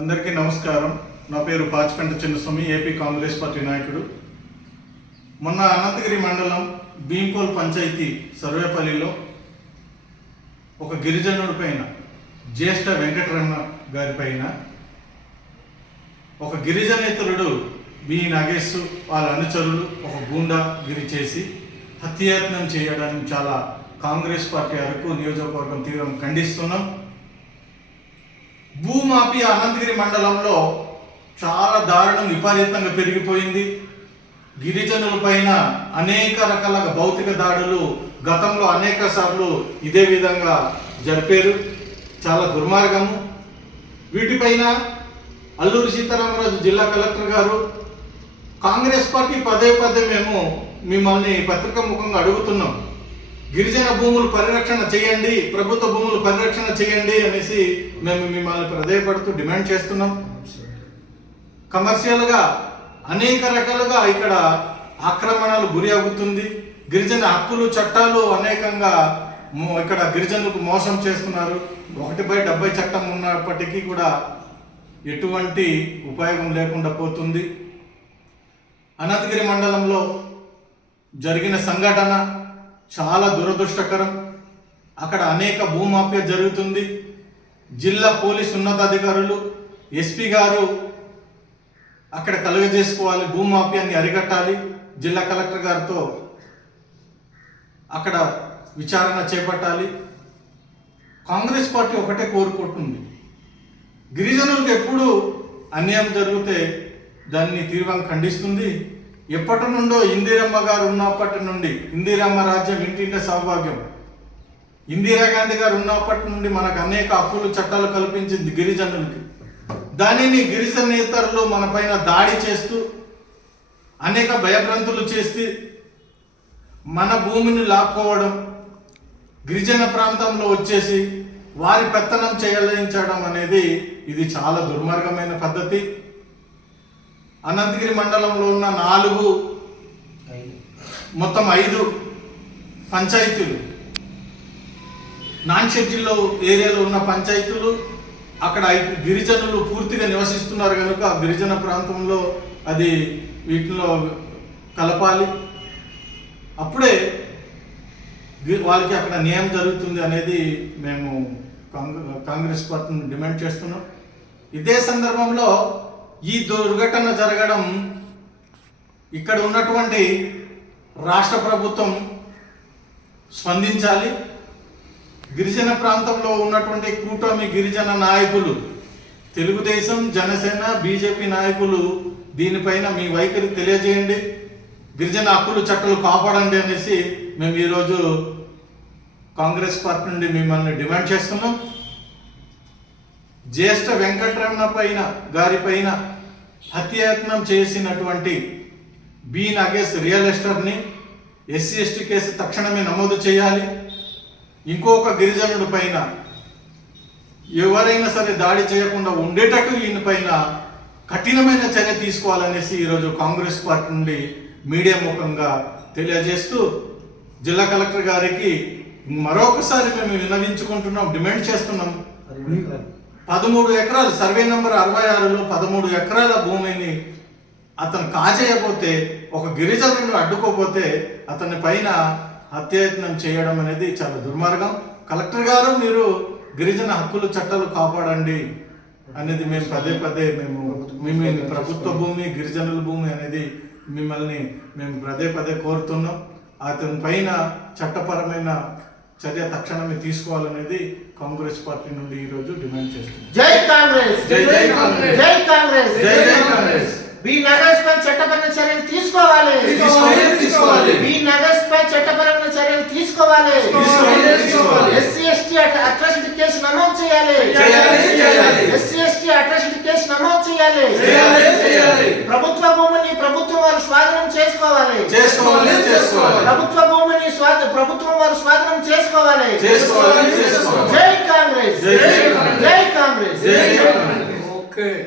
అందరికీ నమస్కారం. నా పేరు పాచిపెంట చిన్నస్వామి ఏపీ కాంగ్రెస్ పార్టీ నాయకుడు. మొన్న అనంతగిరి మండలం భీంకోల్ పంచాయతీ సర్వేపల్లిలో ఒక గిరిజనుడి పైన జ్యేష్ఠ వెంకటరమణ గారి పైన ఒక గిరిజనేతరుడు బి. నాగేశ్ వాళ్ళ అనుచరులు ఒక గూండా గిరి చేసి హత్యాయత్నం చేయడానికి చాలా కాంగ్రెస్ పార్టీ అరకు నియోజకవర్గం తీవ్రం ఖండిస్తున్నాం. భూమాపి అనంతగిరి మండలంలో చాలా దారుణం విపరీతంగా పెరిగిపోయింది. గిరిజనుల పైన అనేక రకాల భౌతిక దాడులు గతంలో అనేక సార్లు ఇదే విధంగా జరిపారు. చాలా దుర్మార్గము. వీటిపైన అల్లూరి సీతారామరాజు జిల్లా కలెక్టర్ గారు కాంగ్రెస్ పార్టీ పదే పదే మేము మిమ్మల్ని పత్రికా ముఖంగా అడుగుతున్నాం. గిరిజన భూములు పరిరక్షణ చేయండి ప్రభుత్వ భూములు పరిరక్షణ చేయండి అనేసి మేము మిమ్మల్ని ప్రదేయపడుతూ డిమాండ్ చేస్తున్నాం. కమర్షియల్గా అనేక రకాలుగా ఇక్కడ ఆక్రమణలు గురి అవుతుంది. గిరిజన హక్కులు చట్టాలు అనేకంగా ఇక్కడ గిరిజనులకు మోసం చేస్తున్నారు. ఒకటి బై డెబ్బై చట్టం ఉన్నప్పటికీ కూడా ఎటువంటి ఉపయోగం లేకుండా పోతుంది. అనంతగిరి మండలంలో జరిగిన సంఘటన చాలా దురదృష్టకరం. అక్కడ అనేక భూమాఫియా జరుగుతుంది. జిల్లా పోలీస్ ఉన్నతాధికారులు ఎస్పీ గారు అక్కడ కలుగజేసుకోవాలి భూమాఫియాన్ని అరికట్టాలి జిల్లా కలెక్టర్ గారితో అక్కడ విచారణ చేపట్టాలి. కాంగ్రెస్ పార్టీ ఒకటే కోరుకుంటుంది. గిరిజనులకు ఎప్పుడు అన్యాయం జరిగితే దాన్ని తీవ్రంగా ఖండిస్తుంది. ఎప్పటి నుండో ఇందిరమ్మ గారు ఉన్నప్పటి నుండి ఇందిరమ్మ రాజ్యం ఇంటింటే సౌభాగ్యం. ఇందిరాగాంధీ గారు ఉన్నప్పటి నుండి మనకు అనేక హక్కులు చట్టాలు కల్పించింది గిరిజనులకి. దానిని గిరిజనేతరులు మన పైన దాడి చేస్తూ అనేక భయభ్రంతులు చేసి మన భూమిని లాక్కోవడం గిరిజన ప్రాంతంలో వచ్చేసి వారి పెత్తనం చేయలించడం అనేది ఇది చాలా దుర్మార్గమైన పద్ధతి. అనంతగిరి మండలంలో ఉన్న నాలుగు మొత్తం ఐదు పంచాయతీలు. నాన్ షెడ్యూల్లో ఏరియాలో ఉన్న పంచాయతీలు అక్కడ గిరిజనులు పూర్తిగా నివసిస్తున్నారు కనుక గిరిజన ప్రాంతంలో అది వీటిలో కలపాలి. అప్పుడే వాళ్ళకి అక్కడ న్యాయం జరుగుతుంది అనేది మేము కాంగ్రె- కాంగ్రెస్ పార్టీని డిమాండ్ చేస్తున్నాం. ఇదే సందర్భంలో ఈ దుర్ఘటన జరగడం ఇక్కడ ఉన్నటువంటి రాష్ట్ర ప్రభుత్వం స్పందించాలి. గిరిజన ప్రాంతంలో ఉన్నటువంటి కూటమి గిరిజన నాయకులు తెలుగుదేశం జనసేన బీజేపీ నాయకులు దీనిపైన మీ వైఖరి తెలియజేయండి. గిరిజన హక్కులు చట్టాలు కాపాడండి అనేసి మేము ఈరోజు కాంగ్రెస్ పార్టీ నుండి మిమ్మల్ని డిమాండ్ చేస్తున్నాం. జ్యేష్ఠ వెంకటరమణ పైన గారి పైన హత్యాయత్నం చేసినటువంటి బి. నాగేష్ రియల్ ఎస్టేట్ని ఎస్సీ ఎస్టీ కేసు తక్షణమే నమోదు చేయాలి. ఇంకొక గిరిజనుడి పైన ఎవరైనా సరే దాడి చేయకుండా ఉండేటట్టు ఈయన పైన కఠినమైన చర్య తీసుకోవాలనేసి ఈరోజు కాంగ్రెస్ పార్టీ నుండి మీడియా ముఖంగా తెలియజేస్తూ జిల్లా కలెక్టర్ గారికి మరొకసారి మేము విన్నవించుకుంటున్నాం డిమాండ్ చేస్తున్నాం. పదమూడు ఎకరాలు సర్వే నెంబర్ అరవై ఆరులో పదమూడు ఎకరాల భూమిని అతను కాజేయకపోతే ఒక గిరిజనులను అడ్డుకోపోతే అతని పైన హత్యాయత్నం చేయడం అనేది చాలా దుర్మార్గం. కలెక్టర్ గారు మీరు గిరిజన హక్కులు చట్టాలు కాపాడండి అనేది మేము పదే పదే మేము మిమ్మల్ని ప్రభుత్వ భూమి గిరిజనుల భూమి అనేది మిమ్మల్ని మేము పదే పదే కోరుతున్నాం. అతని పైన చట్టపరమైన చర్య తక్షణమే తీసుకోవాలనేది కాంగ్రెస్ పార్టీ నుండి ఈరోజు డిమాండ్ చేస్తున్నాం జై కాంగ్రెస్ జై కాంగ్రెస్. జై కాంగ్రెస్ జై జై కాంగ్రెస్. బి నగర్స్ పై చట్టపరమైన చర్యలు తీసుకోవాలి తీసుకోవాలి, తీసుకోవాలి. బి నగర్స్ పై చట్టపరమైన చర్యలు తీసుకోవాలి తీసుకోవాలి, తీసుకోవాలి. ఎస్సీ ఎస్టీ అట్రాసిటీ కేసు నమోదు చేయాలి చేయాలి, చేయాలి. ఎస్సీ ఎస్టీ అట్రాసిటీ కేసు నమోదు చేయాలి చేయాలి, చేయాలి. ప్రభుత్వ భూమిని ప్రభుత్వం వారు స్వాధీనం చేసుకోవాలి చేసుకోవాలి చేసుకోవాలి ప్రభుత్వ స్వాధ ప్రభుత్వం వారు స్వాధీనం చేసుకోవాలి. జై కాంగ్రెస్. జై కాంగ్రెస్. ఓకే.